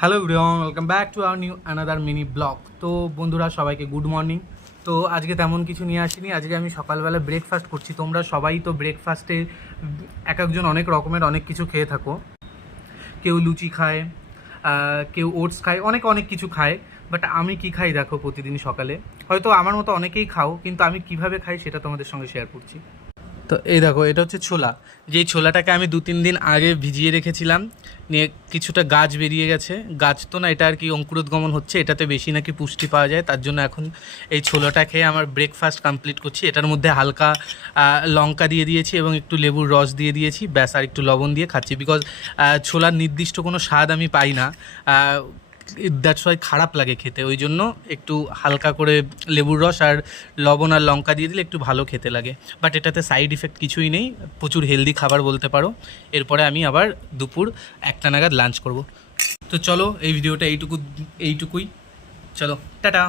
Hello everyone, welcome back to our new another mini blog. তো বন্ধুরা সবাইকে good morning. তো আজকে তেমন কিছু নিয়ে আসিনি। আজকে আমি সকালবেলা ব্রেকফাস্ট করছি। তোমরা সবাই তো ব্রেকফাস্টে এক একজন অনেক রকমের অনেক কিছু খেয়ে থাকো। কেউ লুচি খায়, কেউ ওটস খায়, অনেক অনেক কিছু খায়। বাট আমি কি খাই দেখো প্রতিদিন সকালে। হয়তো আমার মতো অনেকেই খাও, কিন্তু আমি কিভাবে খাই সেটা তোমাদের সঙ্গে শেয়ার করছি। তো এই দেখো, এটা হচ্ছে ছোলা। যেই ছোলাটাকে আমি 2-3 দিন আগে ভিজিয়ে রেখেছিলাম, নিয়ে কিছুটা গাছ বেরিয়ে গেছে। গাছ তো না, এটা আর কি অঙ্কুরোদ্গমন হচ্ছে। এটাতে বেশি নাকি পুষ্টি পাওয়া যায়, তার জন্য এখন এই ছোলাটা খেয়ে আমার ব্রেকফাস্ট কমপ্লিট করছি। এটার মধ্যে হালকা লঙ্কা দিয়ে দিয়েছি এবং একটু লেবুর রস দিয়ে দিয়েছি, ব্যাস, আর একটু লবণ দিয়ে খাচ্ছি। বিকজ ছোলার নির্দিষ্ট কোনো স্বাদ আমি পাই না, দ্যাটস ওয়াই খারাপ লাগে খেতে। ওই জন্য একটু হালকা করে লেবুর রস আর লবণ আর লঙ্কা দিয়ে দিলে একটু ভালো খেতে লাগে। বাট এটাতে সাইড ইফেক্ট কিছুই নেই, প্রচুর হেলদি খাবার বলতে পারো। এরপরে আমি আবার দুপুর 1টা নাগাদ লাঞ্চ করব। তো চলো, এই ভিডিওটা এইটুকুই। চলো, টাটা।